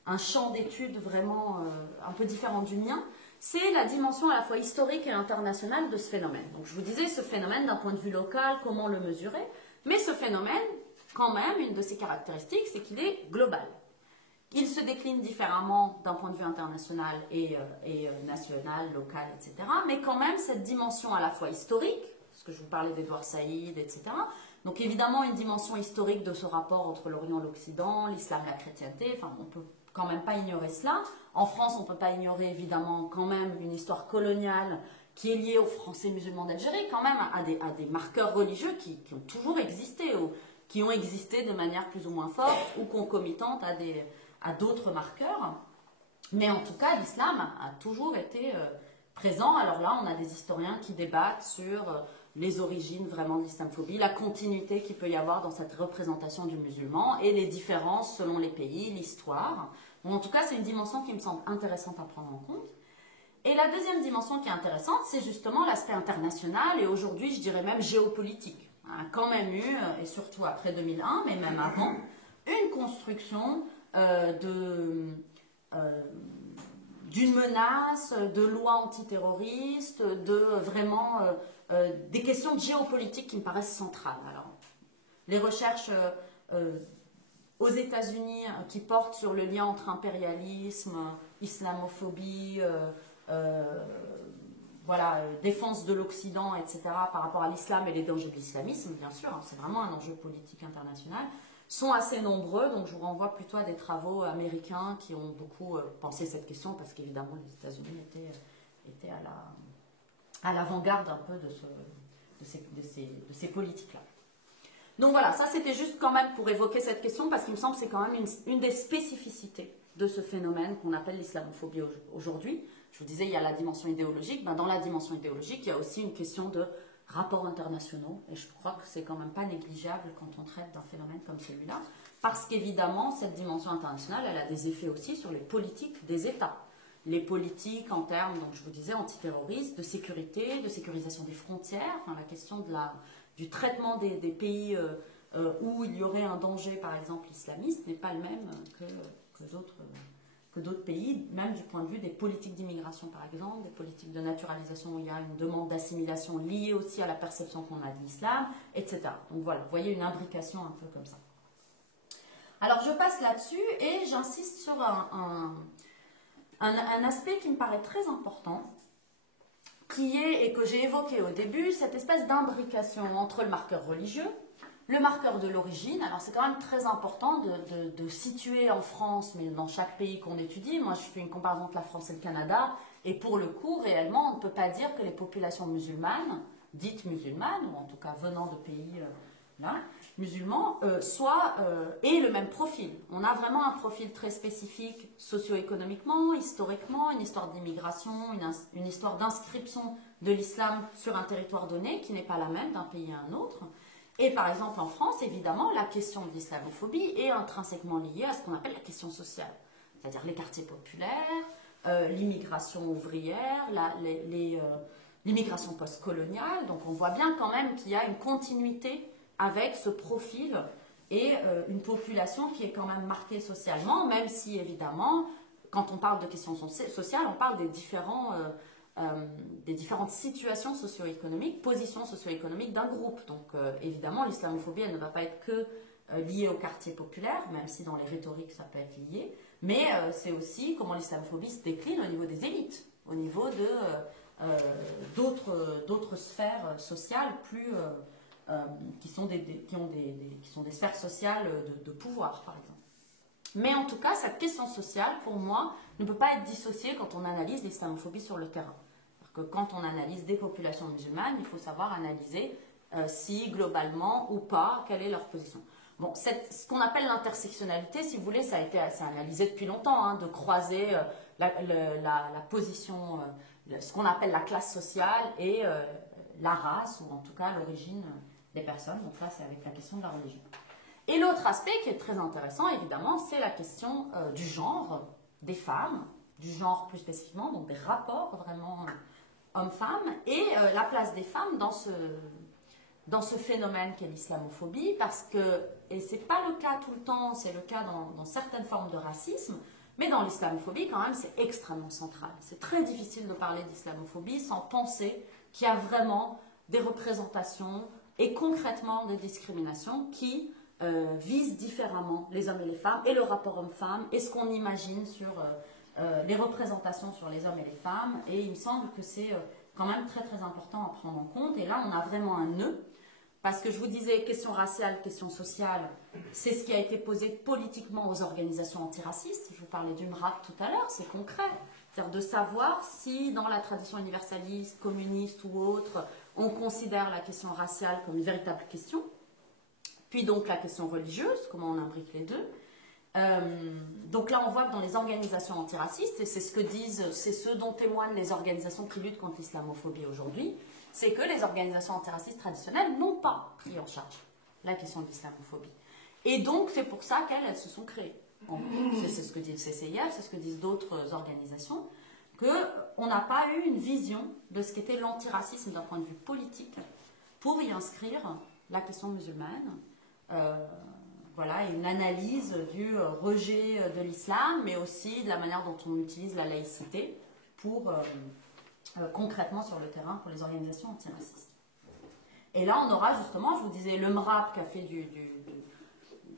un champ d'études vraiment un peu différent du mien, c'est la dimension à la fois historique et internationale de ce phénomène. Donc je vous disais, ce phénomène d'un point de vue local, comment le mesurer, mais ce phénomène, quand même, une de ses caractéristiques, c'est qu'il est global. Il se décline différemment d'un point de vue international et national, local, etc. Mais quand même, cette dimension à la fois historique, parce que je vous parlais d'Edouard Saïd, etc. Donc évidemment, une dimension historique de ce rapport entre l'Orient et l'Occident, l'islam et la chrétienté, enfin, on ne peut quand même pas ignorer cela. En France, on ne peut pas ignorer évidemment quand même une histoire coloniale qui est liée aux Français musulmans d'Algérie, quand même à des marqueurs religieux qui ont toujours existé, ou qui ont existé de manière plus ou moins forte, ou concomitante à d'autres marqueurs, mais en tout cas l'islam a toujours été présent. Alors là on a des historiens qui débattent sur les origines vraiment de l'islamophobie, la continuité qu'il peut y avoir dans cette représentation du musulman et les différences selon les pays, l'histoire. En tout cas c'est une dimension qui me semble intéressante à prendre en compte. Et la deuxième dimension qui est intéressante, c'est justement l'aspect international et aujourd'hui je dirais même géopolitique. On a quand même eu, et surtout après 2001, mais même avant, une construction d'une menace, de lois antiterroristes, de vraiment des questions de géopolitique qui me paraissent centrales. Alors, les recherches aux États-Unis qui portent sur le lien entre impérialisme, islamophobie, voilà, défense de l'Occident, etc., par rapport à l'islam et les dangers de l'islamisme, bien sûr, hein, c'est vraiment un enjeu politique international, sont assez nombreux, donc je vous renvoie plutôt à des travaux américains qui ont beaucoup pensé cette question, parce qu'évidemment les États-Unis étaient à l'avant-garde un peu de ces politiques-là. Donc voilà, ça c'était juste quand même pour évoquer cette question, parce qu'il me semble que c'est quand même une des spécificités de ce phénomène qu'on appelle l'islamophobie aujourd'hui. Je vous disais, il y a la dimension idéologique, ben, dans la dimension idéologique, il y a aussi une question de rapports internationaux, et je crois que c'est quand même pas négligeable quand on traite d'un phénomène comme celui-là, parce qu'évidemment, cette dimension internationale, elle a des effets aussi sur les politiques des États. Les politiques en termes, donc je vous disais, antiterroristes, de sécurité, de sécurisation des frontières, enfin la question du traitement des pays où il y aurait un danger, par exemple, islamiste, n'est pas le même que d'autres pays, même du point de vue des politiques d'immigration par exemple, des politiques de naturalisation où il y a une demande d'assimilation liée aussi à la perception qu'on a de l'islam, etc. Donc voilà, vous voyez une imbrication un peu comme ça. Alors je passe là-dessus et j'insiste sur un aspect qui me paraît très important, qui est, et que j'ai évoqué au début, cette espèce d'imbrication entre le marqueur religieux, le marqueur de l'origine. Alors c'est quand même très important de situer en France, mais dans chaque pays qu'on étudie. Moi je fais une comparaison entre la France et le Canada, et pour le coup réellement on ne peut pas dire que les populations musulmanes dites musulmanes, ou en tout cas venant de pays musulmans, aient le même profil. On a vraiment un profil très spécifique socio-économiquement, historiquement, une histoire d'immigration, une histoire d'inscription de l'islam sur un territoire donné qui n'est pas la même d'un pays à un autre. Et par exemple en France, évidemment, la question de l'islamophobie est intrinsèquement liée à ce qu'on appelle la question sociale, c'est-à-dire les quartiers populaires, l'immigration ouvrière, l'immigration post-coloniale. Donc on voit bien quand même qu'il y a une continuité avec ce profil et une population qui est quand même marquée socialement, même si évidemment, quand on parle de questions sociales, on parle des différentes situations socio-économiques, positions socio-économiques d'un groupe. Donc évidemment, l'islamophobie, elle ne va pas être que liée au quartier populaire, même si dans les rhétoriques ça peut être lié, mais c'est aussi comment l'islamophobie se décline au niveau des élites, au niveau d'autres sphères sociales qui sont des sphères sociales de pouvoir, par exemple. Mais en tout cas, cette question sociale, pour moi, ne peut pas être dissociée quand on analyse l'islamophobie sur le terrain. Que quand on analyse des populations musulmanes, il faut savoir analyser si, globalement ou pas, quelle est leur position. Bon, ce qu'on appelle l'intersectionnalité, si vous voulez, ça a été assez analysé depuis longtemps, de croiser la position, ce qu'on appelle la classe sociale et la race, ou en tout cas l'origine des personnes. Donc là, c'est avec la question de la religion. Et l'autre aspect qui est très intéressant, évidemment, c'est la question du genre des femmes, du genre plus spécifiquement, donc des rapports vraiment hommes-femmes, et la place des femmes dans ce phénomène qu'est l'islamophobie, parce que, et ce n'est pas le cas tout le temps, c'est le cas dans certaines formes de racisme, mais dans l'islamophobie, quand même, c'est extrêmement central. C'est très difficile de parler d'islamophobie sans penser qu'il y a vraiment des représentations et concrètement des discriminations qui visent différemment les hommes et les femmes, et le rapport homme-femme, et ce qu'on imagine sur les représentations sur les hommes et les femmes, et il me semble que c'est quand même très très important à prendre en compte. Et là, on a vraiment un nœud, parce que je vous disais, question raciale, question sociale, c'est ce qui a été posé politiquement aux organisations antiracistes. Je vous parlais du MRAP tout à l'heure, c'est concret. C'est-à-dire de savoir si, dans la tradition universaliste, communiste ou autre, on considère la question raciale comme une véritable question. Puis donc la question religieuse, comment on imbrique les deux. Donc là, on voit que dans les organisations antiracistes, et c'est ce dont témoignent les organisations qui luttent contre l'islamophobie aujourd'hui, c'est que les organisations antiracistes traditionnelles n'ont pas pris en charge la question de l'islamophobie. Et donc, c'est pour ça qu'elles se sont créées. C'est ce que dit le CCIF, c'est ce que disent d'autres organisations, qu'on n'a pas eu une vision de ce qu'était l'antiracisme d'un point de vue politique pour y inscrire la question musulmane. Voilà, et une analyse du rejet de l'islam, mais aussi de la manière dont on utilise la laïcité pour, concrètement sur le terrain pour les organisations antiracistes. Et là, on aura justement, je vous disais, le MRAP qui a fait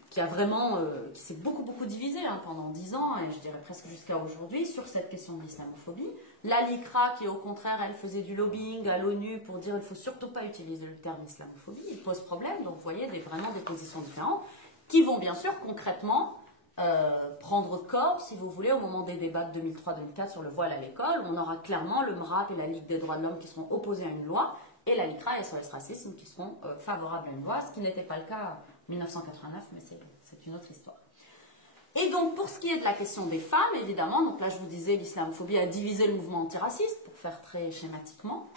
qui a vraiment, qui s'est beaucoup divisé pendant 10 ans, et je dirais presque jusqu'à aujourd'hui, sur cette question de l'islamophobie. La LICRA, qui au contraire, elle faisait du lobbying à l'ONU pour dire qu'il ne faut surtout pas utiliser le terme islamophobie, il pose problème. Donc vous voyez, vraiment des positions différentes, qui vont bien sûr concrètement prendre corps, si vous voulez, au moment des débats de 2003-2004 sur le voile à l'école. On aura clairement le MRAP et la Ligue des droits de l'homme qui seront opposés à une loi, et la LICRA et SOS Racisme qui seront favorables à une loi, ce qui n'était pas le cas en 1989, mais c'est une autre histoire. Et donc, pour ce qui est de la question des femmes, évidemment, donc là je vous disais, l'islamophobie a divisé le mouvement antiraciste, pour faire très schématiquement,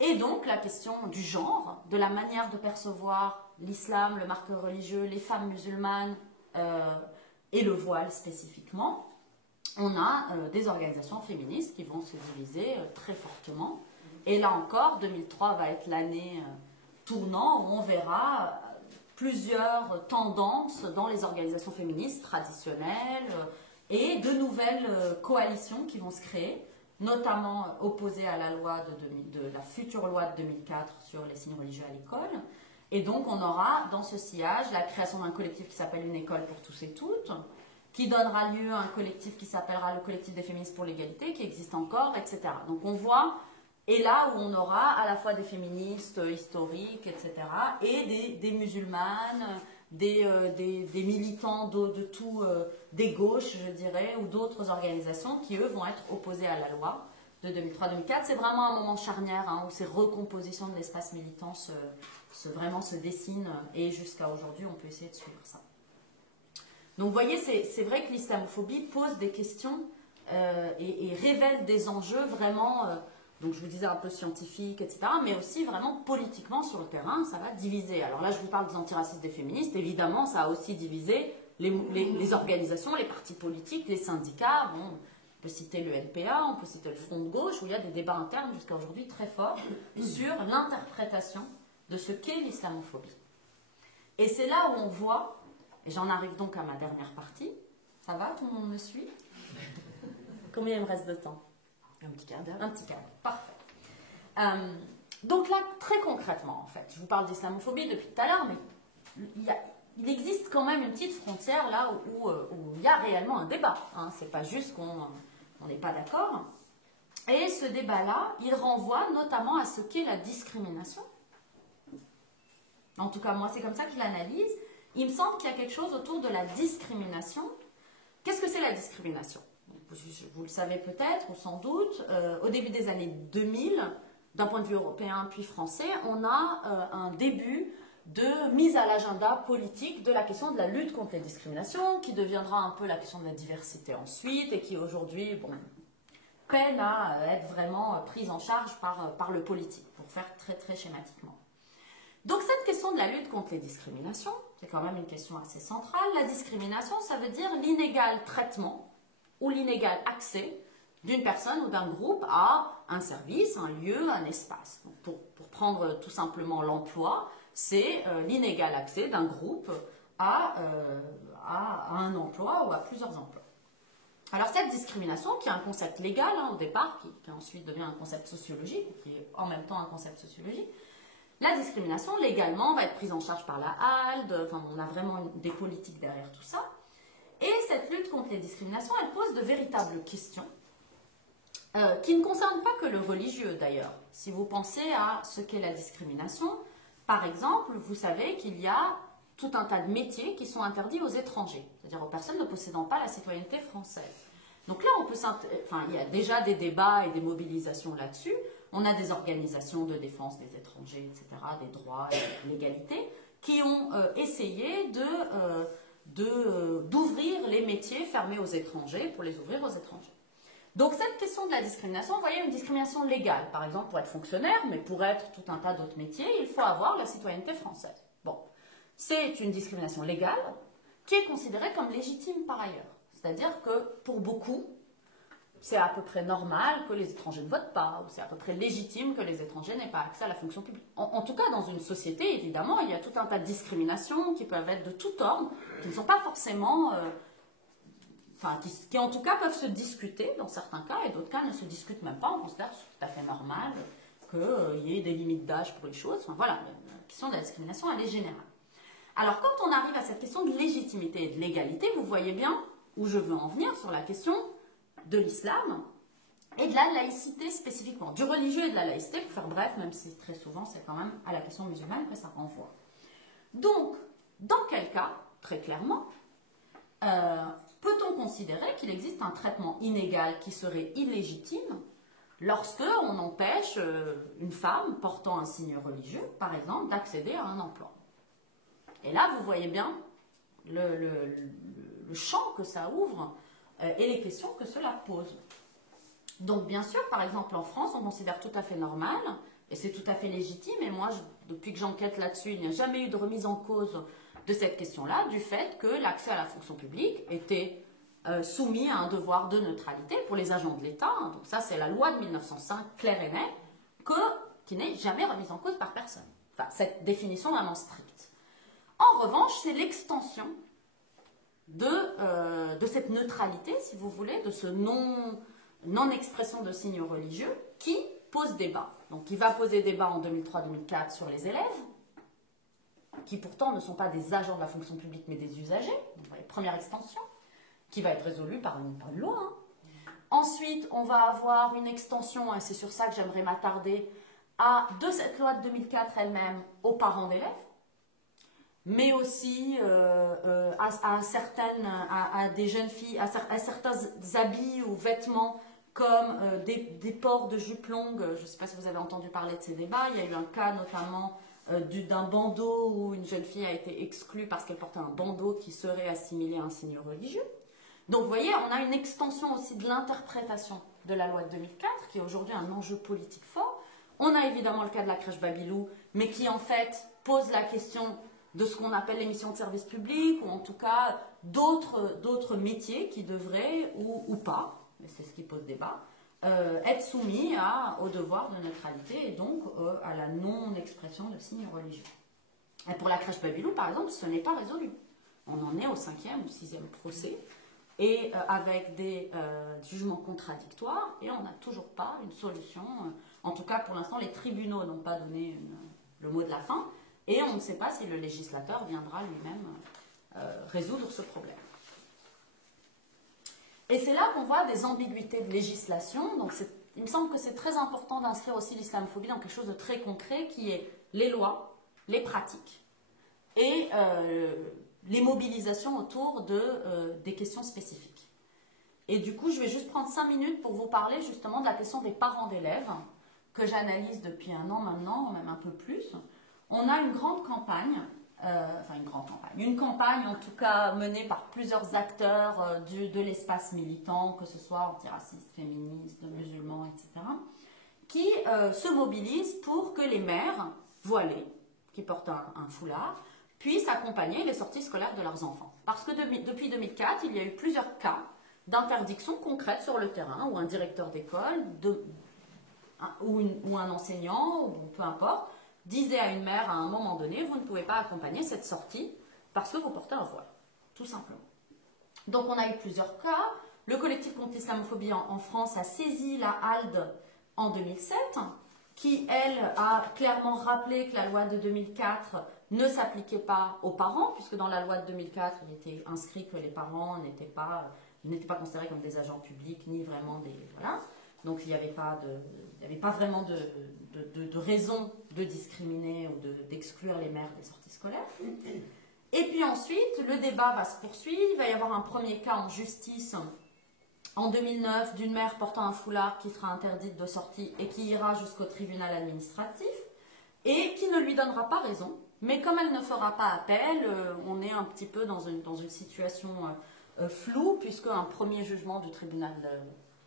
et donc la question du genre, de la manière de percevoir l'islam, le marqueur religieux, les femmes musulmanes et le voile spécifiquement, on a des organisations féministes qui vont se diviser très fortement. Et là encore, 2003 va être l'année tournant où on verra plusieurs tendances dans les organisations féministes traditionnelles et de nouvelles coalitions qui vont se créer, notamment opposées à la loi de la future loi de 2004 sur les signes religieux à l'école. Et donc on aura dans ce sillage la création d'un collectif qui s'appelle Une école pour tous et toutes, qui donnera lieu à un collectif qui s'appellera le collectif des féministes pour l'égalité, qui existe encore, etc. Donc on voit, et là où on aura à la fois des féministes historiques, etc., et des musulmanes, des militants des gauches, je dirais, ou d'autres organisations qui, eux, vont être opposés à la loi de 2003-2004. C'est vraiment un moment charnière hein, où ces recompositions de l'espace militant vraiment se dessinent et jusqu'à aujourd'hui, on peut essayer de suivre ça. Donc, vous voyez, c'est vrai que l'islamophobie pose des questions et révèle des enjeux vraiment, donc je vous disais un peu scientifiques, etc., mais aussi vraiment politiquement sur le terrain, ça va diviser. Alors là, je vous parle des antiracistes, des féministes, évidemment, ça a aussi divisé les organisations, les partis politiques, les syndicats. Bon, on peut citer le NPA, on peut citer le Front de gauche, où il y a des débats internes jusqu'à aujourd'hui très forts sur l'interprétation de ce qu'est l'islamophobie. Et c'est là où on voit, et j'en arrive donc à ma dernière partie, ça va, tout le monde me suit? Combien il me reste de temps? Un petit quart d'heure. Un petit quart d'heure, parfait. Donc là, très concrètement, en fait, je vous parle d'islamophobie depuis tout à l'heure, mais il existe quand même une petite frontière là où il y a réellement un débat. Hein. C'est pas juste qu'on n'est pas d'accord. Et ce débat-là, il renvoie notamment à ce qu'est la discrimination. En tout cas, moi, c'est comme ça que je l'analyse. Il me semble qu'il y a quelque chose autour de la discrimination. Qu'est-ce que c'est la discrimination? Vous le savez peut-être, ou sans doute, au début des années 2000, d'un point de vue européen puis français, on a un début de mise à l'agenda politique de la question de la lutte contre les discriminations, qui deviendra un peu la question de la diversité ensuite, et qui aujourd'hui, bon, peine à être vraiment prise en charge par le politique, pour faire très très schématiquement. Donc cette question de la lutte contre les discriminations, c'est quand même une question assez centrale. La discrimination, ça veut dire l'inégal traitement ou l'inégal accès d'une personne ou d'un groupe à un service, un lieu, un espace. Donc pour prendre tout simplement l'emploi, c'est l'inégal accès d'un groupe à un emploi ou à plusieurs emplois. Alors cette discrimination, qui est un concept légal hein, au départ, qui ensuite devient un concept sociologique, qui est en même temps un concept sociologique, la discrimination légalement va être prise en charge par la HALD, enfin on a vraiment des politiques derrière tout ça. Et cette lutte contre les discriminations, elle pose de véritables questions qui ne concernent pas que le religieux d'ailleurs. Si vous pensez à ce qu'est la discrimination, par exemple, vous savez qu'il y a tout un tas de métiers qui sont interdits aux étrangers, c'est-à-dire aux personnes ne possédant pas la citoyenneté française. Donc là, il y a déjà des débats et des mobilisations là-dessus. On a des organisations de défense des étrangers, etc., des droits et de l'égalité, qui ont essayé d'ouvrir les métiers fermés aux étrangers pour les ouvrir aux étrangers. Donc cette question de la discrimination, vous voyez, une discrimination légale, par exemple pour être fonctionnaire, mais pour être tout un tas d'autres métiers, il faut avoir la citoyenneté française. Bon, c'est une discrimination légale qui est considérée comme légitime par ailleurs. C'est-à-dire que pour beaucoup, c'est à peu près normal que les étrangers ne votent pas, ou c'est à peu près légitime que les étrangers n'aient pas accès à la fonction publique. En tout cas, dans une société, évidemment, il y a tout un tas de discriminations qui peuvent être de tout ordre, qui ne sont pas forcément... qui en tout cas peuvent se discuter dans certains cas, et d'autres cas ne se discutent même pas. On considère que c'est tout à fait normal qu'il y ait des limites d'âge pour les choses. Enfin voilà, la question de la discrimination, elle est générale. Alors quand on arrive à cette question de légitimité et de légalité, vous voyez bien où je veux en venir sur la question de l'islam et de la laïcité spécifiquement, du religieux et de la laïcité, pour faire bref, même si très souvent c'est quand même à la question musulmane que ça renvoie. Donc, dans quel cas, très clairement, peut-on considérer qu'il existe un traitement inégal qui serait illégitime lorsque on empêche une femme portant un signe religieux, par exemple, d'accéder à un emploi? Et là, vous voyez bien le champ que ça ouvre et les questions que cela pose. Donc, bien sûr, par exemple, en France, on considère tout à fait normal, et c'est tout à fait légitime, et moi, depuis que j'enquête là-dessus, il n'y a jamais eu de remise en cause de cette question-là, du fait que l'accès à la fonction publique était soumis à un devoir de neutralité pour les agents de l'État. Donc ça, c'est la loi de 1905, claire et nette, qui n'est jamais remise en cause par personne. Enfin, cette définition vraiment stricte. En revanche, c'est l'extension de cette neutralité, si vous voulez, de ce non-expression de signes religieux, qui pose débat. Donc, qui va poser débat en 2003-2004 sur les élèves, qui pourtant ne sont pas des agents de la fonction publique, mais des usagers. Donc, vous voyez, première extension, qui va être résolue par une loi. Hein. Ensuite, on va avoir une extension, et c'est sur ça que j'aimerais m'attarder, de cette loi de 2004 elle-même aux parents d'élèves, mais aussi à des jeunes filles, à certains habits ou vêtements comme des ports de jupes longues. Je ne sais pas si vous avez entendu parler de ces débats. Il y a eu un cas notamment d'un bandeau où une jeune fille a été exclue parce qu'elle portait un bandeau qui serait assimilé à un signe religieux. Donc vous voyez, on a une extension aussi de l'interprétation de la loi de 2004, qui est aujourd'hui un enjeu politique fort. On a évidemment le cas de la crèche Babylou, mais qui en fait pose la question de ce qu'on appelle les missions de service public, ou en tout cas d'autres métiers qui devraient, ou pas, mais c'est ce qui pose débat, être soumis au devoir de neutralité et donc à la non-expression de signes religieux. Et pour la crèche Babylou, par exemple, ce n'est pas résolu. On en est au 5e ou 6e procès, et avec des jugements contradictoires, et on n'a toujours pas une solution. En tout cas, pour l'instant, les tribunaux n'ont pas donné le mot de la fin, et on ne sait pas si le législateur viendra lui-même résoudre ce problème. Et c'est là qu'on voit des ambiguïtés de législation. Donc il me semble que c'est très important d'inscrire aussi l'islamophobie dans quelque chose de très concret, qui est les lois, les pratiques, et les mobilisations autour des questions spécifiques. Et du coup, je vais juste prendre 5 minutes pour vous parler justement de la question des parents d'élèves, que j'analyse depuis 1 an maintenant, même un peu plus. On a une grande campagne, une campagne en tout cas menée par plusieurs acteurs de l'espace militant, que ce soit antiracistes, féministes, musulmans, etc., qui se mobilisent pour que les mères voilées, qui portent un foulard, puissent accompagner les sorties scolaires de leurs enfants. Parce que depuis 2004, il y a eu plusieurs cas d'interdiction concrète sur le terrain, où un directeur d'école ou un enseignant, ou peu importe, disait à une mère à un moment donné, vous ne pouvez pas accompagner cette sortie parce que vous portez un voile, tout simplement. Donc on a eu plusieurs cas. Le collectif contre l'islamophobie en France a saisi la HALD en 2007, qui, elle, a clairement rappelé que la loi de 2004 ne s'appliquait pas aux parents, puisque dans la loi de 2004, il était inscrit que les parents n'étaient pas considérés comme des agents publics, ni vraiment des... Voilà. Donc il n'y avait pas vraiment de raison de discriminer ou d'exclure les mères des sorties scolaires. Et puis ensuite, le débat va se poursuivre. Il va y avoir un premier cas en justice en 2009 d'une mère portant un foulard qui sera interdite de sortie et qui ira jusqu'au tribunal administratif et qui ne lui donnera pas raison. Mais comme elle ne fera pas appel, on est un petit peu dans une situation floue, puisque un premier jugement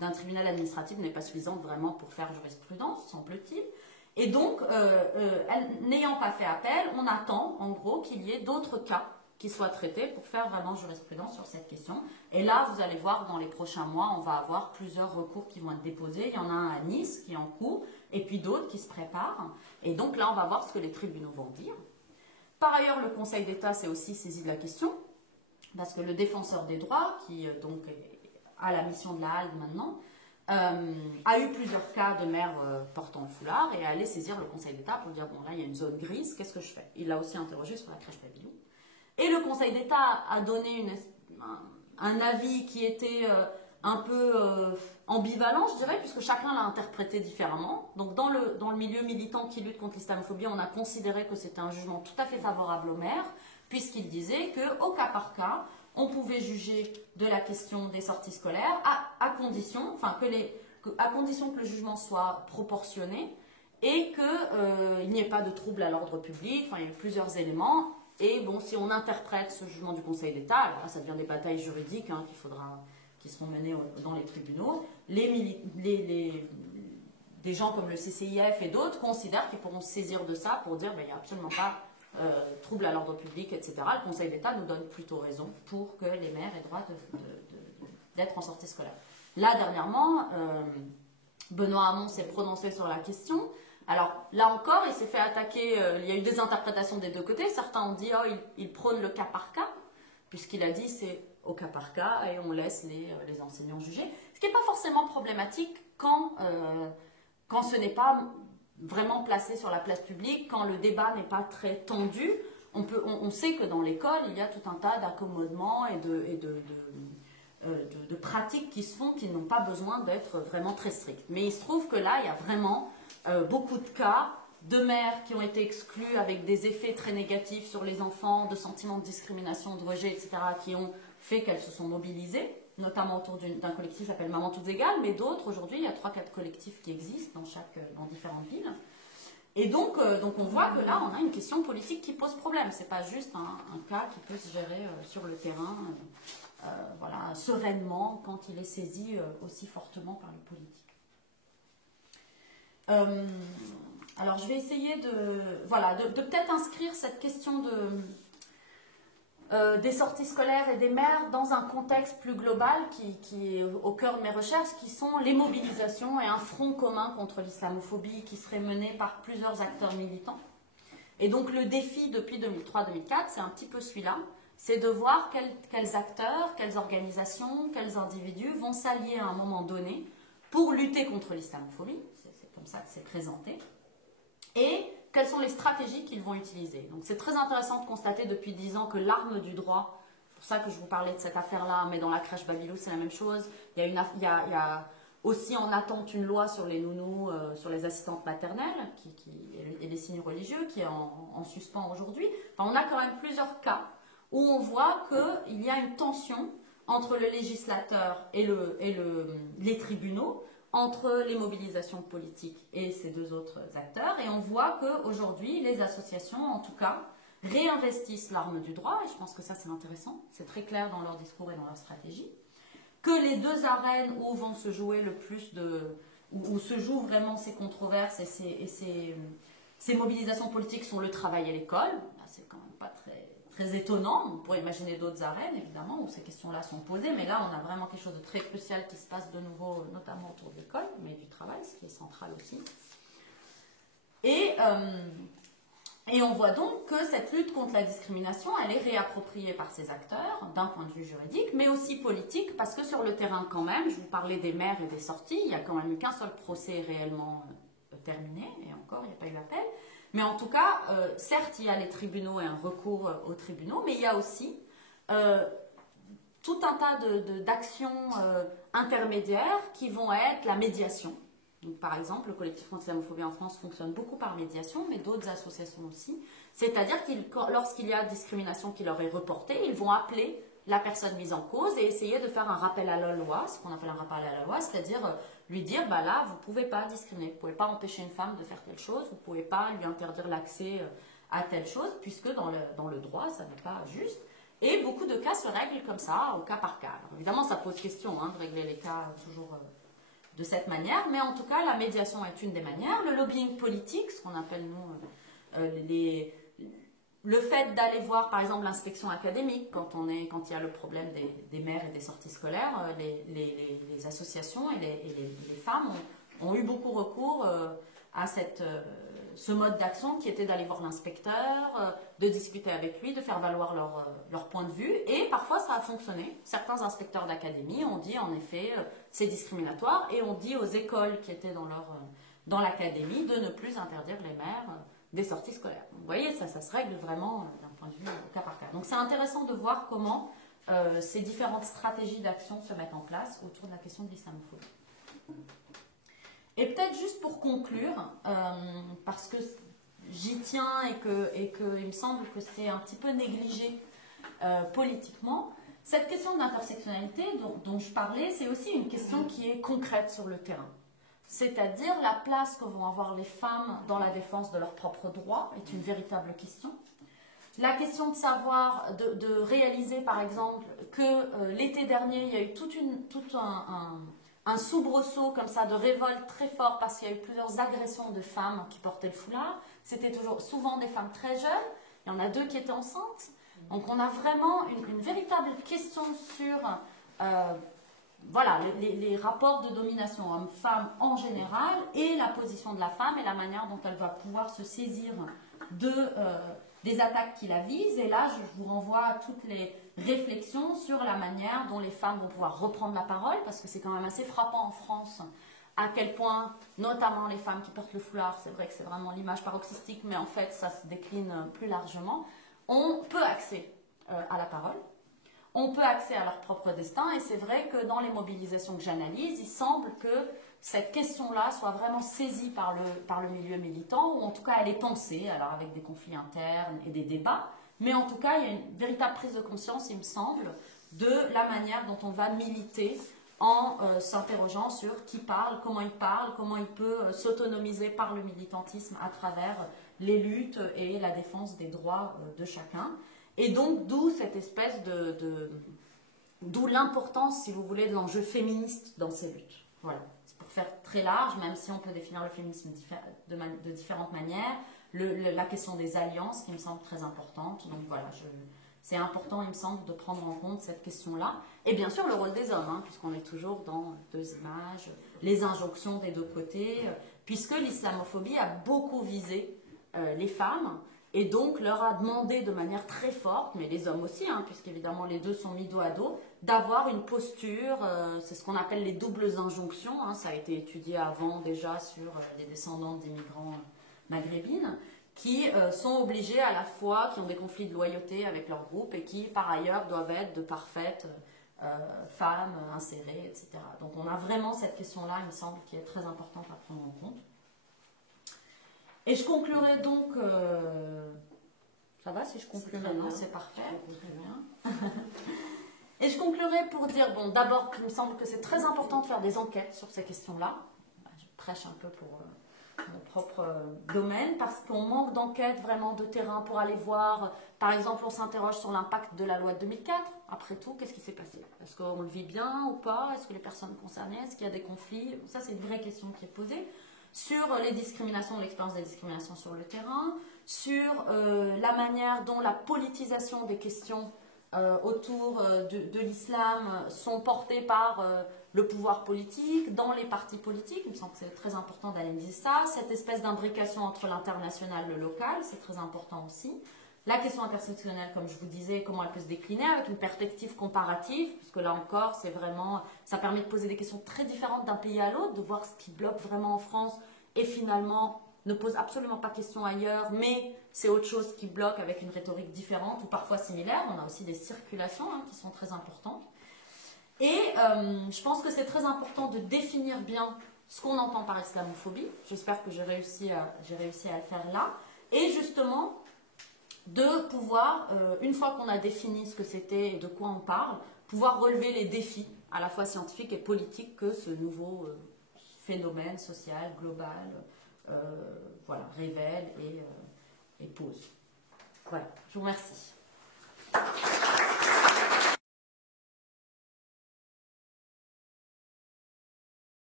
d'un tribunal administratif n'est pas suffisant vraiment pour faire jurisprudence, semble-t-il. Et donc, n'ayant pas fait appel, on attend en gros qu'il y ait d'autres cas qui soient traités pour faire vraiment jurisprudence sur cette question. Et là, vous allez voir, dans les prochains mois, on va avoir plusieurs recours qui vont être déposés. Il y en a un à Nice qui est en cours, et puis d'autres qui se préparent. Et donc là, on va voir ce que les tribunaux vont dire. Par ailleurs, le Conseil d'État s'est aussi saisi de la question, parce que le défenseur des droits, qui donc a la mission de la HALD maintenant, a eu plusieurs cas de mères portant le foulard et est allé saisir le Conseil d'État pour dire, bon là il y a une zone grise, qu'est-ce que je fais? Il l'a aussi interrogé sur la crèche Babylou. Et le Conseil d'État a donné un avis qui était un peu ambivalent, je dirais, puisque chacun l'a interprété différemment. Donc dans le milieu militant qui lutte contre l'islamophobie, on a considéré que c'était un jugement tout à fait favorable aux mères, puisqu'il disait qu'au cas par cas, on pouvait juger de la question des sorties scolaires à condition que le jugement soit proportionné et qu'il n'y ait pas de trouble à l'ordre public. Enfin, il y a plusieurs éléments. Et bon, si on interprète ce jugement du Conseil d'État, alors là, ça devient des batailles juridiques qui seront menées dans les tribunaux. Des gens comme le CCIF et d'autres considèrent qu'ils pourront se saisir de ça pour dire qu'il n'y a absolument pas trouble à l'ordre public, etc. Le Conseil d'État nous donne plutôt raison pour que les mères aient droit d'être en sortie scolaire. Là, dernièrement, Benoît Hamon s'est prononcé sur la question. Alors, là encore, il s'est fait attaquer, il y a eu des interprétations des deux côtés. Certains ont dit, oh, il prône le cas par cas, puisqu'il a dit c'est au cas par cas et on laisse les enseignants juger. Ce qui n'est pas forcément problématique quand ce n'est pas vraiment placé sur la place publique, quand le débat n'est pas très tendu. On sait que dans l'école, il y a tout un tas d'accommodements et de pratiques qui se font qui n'ont pas besoin d'être vraiment très strictes. Mais il se trouve que là, il y a vraiment beaucoup de cas de mères qui ont été exclues avec des effets très négatifs sur les enfants, de sentiments de discrimination, de rejet, etc., qui ont fait qu'elles se sont mobilisées. notamment autour d'un collectif qui s'appelle Maman Toutes Égales, mais d'autres, aujourd'hui, il y a 3-4 collectifs qui existent dans différentes villes. Et donc on voit que là, on a une question politique qui pose problème. Ce n'est pas juste un cas qui peut se gérer sur le terrain, voilà, sereinement, quand il est saisi aussi fortement par les politiques. Alors, je vais essayer de peut-être inscrire cette question des sorties scolaires et des mères dans un contexte plus global qui est au cœur de mes recherches, qui sont les mobilisations et un front commun contre l'islamophobie qui serait mené par plusieurs acteurs militants. Et donc le défi depuis 2003-2004, c'est un petit peu celui-là, c'est de voir quels acteurs, quelles organisations, quels individus vont s'allier à un moment donné pour lutter contre l'islamophobie, c'est comme ça que c'est présenté, et quelles sont les stratégies qu'ils vont utiliser. Donc c'est très intéressant de constater depuis 10 ans que l'arme du droit, c'est pour ça que je vous parlais de cette affaire-là, mais dans la crèche Babylou c'est la même chose, il y a aussi en attente une loi sur les nounous, sur les assistantes maternelles et les signes religieux qui est en suspens aujourd'hui. Enfin, on a quand même plusieurs cas où on voit qu'il y a une tension entre le législateur et les tribunaux, entre les mobilisations politiques et ces deux autres acteurs. Et on voit qu'aujourd'hui, les associations, en tout cas, réinvestissent l'arme du droit, et je pense que ça c'est intéressant, c'est très clair dans leur discours et dans leur stratégie, que les deux arènes où vont se jouer le plus où se jouent vraiment ces controverses et ces mobilisations politiques sont le travail et l'école. C'est quand même pas très étonnant. On pourrait imaginer d'autres arènes, évidemment, où ces questions-là sont posées, mais là, on a vraiment quelque chose de très crucial qui se passe de nouveau, notamment autour de l'école, mais du travail, ce qui est central aussi. Et on voit donc que cette lutte contre la discrimination, elle est réappropriée par ces acteurs, d'un point de vue juridique, mais aussi politique, parce que sur le terrain quand même, je vous parlais des maires et des sorties, il n'y a quand même eu qu'un seul procès réellement terminé, et encore, il n'y a pas eu appel. Mais en tout cas, certes, il y a les tribunaux et un recours aux tribunaux, mais il y a aussi tout un tas d'actions intermédiaires qui vont être la médiation. Donc, par exemple, le collectif contre l'islamophobie en France fonctionne beaucoup par médiation, mais d'autres associations aussi. C'est-à-dire que lorsqu'il y a discrimination qui leur est reportée, ils vont appeler la personne mise en cause et essayer de faire un rappel à la loi, ce qu'on appelle un rappel à la loi, c'est-à-dire lui dire, bah là, vous ne pouvez pas discriminer, vous ne pouvez pas empêcher une femme de faire telle chose, vous ne pouvez pas lui interdire l'accès à telle chose, puisque dans le droit, ça n'est pas juste. Et beaucoup de cas se règlent comme ça, au cas par cas. Alors, évidemment, ça pose question de régler les cas toujours de cette manière, mais en tout cas, la médiation est une des manières. Le lobbying politique, ce qu'on appelle, nous, le fait d'aller voir, par exemple, l'inspection académique, quand il y a le problème des mères et des sorties scolaires, les associations et les femmes ont eu beaucoup recours à ce mode d'action qui était d'aller voir l'inspecteur, de discuter avec lui, de faire valoir leur point de vue, et parfois ça a fonctionné. Certains inspecteurs d'académie ont dit, en effet, c'est discriminatoire, et ont dit aux écoles qui étaient dans l'académie de ne plus interdire les mères des sorties scolaires. Vous voyez, ça se règle vraiment d'un point de vue cas par cas. Donc c'est intéressant de voir comment ces différentes stratégies d'action se mettent en place autour de la question de l'islamophobie. Et peut-être juste pour conclure, parce que j'y tiens et qu'il me semble que c'est un petit peu négligé politiquement, cette question d'intersectionnalité dont je parlais, c'est aussi une question qui est concrète sur le terrain. C'est-à-dire la place que vont avoir les femmes dans la défense de leurs propres droits est une véritable question. La question de savoir, de réaliser par exemple que l'été dernier, il y a eu tout un soubresaut comme ça de révolte très fort parce qu'il y a eu plusieurs agressions de femmes qui portaient le foulard. C'était souvent des femmes très jeunes. Il y en a 2 qui étaient enceintes. Donc on a vraiment une véritable question sur voilà, les rapports de domination homme-femme en général et la position de la femme et la manière dont elle va pouvoir se saisir des attaques qui la visent. Et là, je vous renvoie à toutes les réflexions sur la manière dont les femmes vont pouvoir reprendre la parole, parce que c'est quand même assez frappant en France à quel point, notamment les femmes qui portent le foulard, c'est vrai que c'est vraiment l'image paroxystique, mais en fait ça se décline plus largement, ont peu accès à la parole, ont peu accès à leur propre destin, et c'est vrai que dans les mobilisations que j'analyse, il semble que cette question-là soit vraiment saisie par le milieu militant, ou en tout cas elle est pensée, alors avec des conflits internes et des débats, mais en tout cas il y a une véritable prise de conscience, il me semble, de la manière dont on va militer en s'interrogeant sur qui parle, comment il peut s'autonomiser par le militantisme à travers les luttes et la défense des droits de chacun. Et donc, d'où cette espèce d'où l'importance, si vous voulez, de l'enjeu féministe dans ces luttes. Voilà. C'est pour faire très large, même si on peut définir le féminisme de différentes manières. La question des alliances, qui me semble très importante. Donc voilà, c'est important, il me semble, de prendre en compte cette question-là. Et bien sûr, le rôle des hommes, hein, puisqu'on est toujours dans deux images, les injonctions des deux côtés, puisque l'islamophobie a beaucoup visé les femmes, et donc leur a demandé de manière très forte, mais les hommes aussi, hein, puisqu'évidemment les deux sont mis dos à dos, d'avoir une posture, c'est ce qu'on appelle les doubles injonctions, hein, ça a été étudié avant déjà sur les descendants d'immigrants maghrébines, qui sont obligés à la fois, qui ont des conflits de loyauté avec leur groupe et qui par ailleurs doivent être de parfaites femmes insérées, etc. Donc on a vraiment cette question-là, il me semble, qui est très importante à prendre en compte. Et je conclurai donc... ça va si je conclue maintenant? C'est parfait. Bien. Et je conclurai pour dire, bon, d'abord, il me semble que c'est très important de faire des enquêtes sur ces questions-là. Je prêche un peu pour mon propre domaine, parce qu'on manque d'enquêtes vraiment de terrain pour aller voir. Par exemple, on s'interroge sur l'impact de la loi de 2004. Après tout, qu'est-ce qui s'est passé? Est-ce qu'on le vit bien ou pas? Est-ce que les personnes concernées, est-ce qu'il y a des conflits? Ça, c'est une vraie question qui est posée. Sur les discriminations, l'expérience des discriminations sur le terrain, sur la manière dont la politisation des questions autour de l'islam sont portées par le pouvoir politique, dans les partis politiques. Il me semble que c'est très important d'analyser ça. Cette espèce d'imbrication entre l'international et le local, c'est très important aussi. La question intersectionnelle, comme je vous disais, comment elle peut se décliner avec une perspective comparative, puisque là encore, c'est vraiment, ça permet de poser des questions très différentes d'un pays à l'autre, de voir ce qui bloque vraiment en France et finalement ne pose absolument pas question ailleurs, mais c'est autre chose qui bloque avec une rhétorique différente ou parfois similaire. On a aussi des circulations qui sont très importantes. Et je pense que c'est très important de définir bien ce qu'on entend par islamophobie. J'espère que j'ai réussi à le faire là. Et justement, de pouvoir, une fois qu'on a défini ce que c'était et de quoi on parle, pouvoir relever les défis, à la fois scientifiques et politiques, que ce nouveau phénomène social, global, voilà, révèle et pose. Voilà, je vous remercie.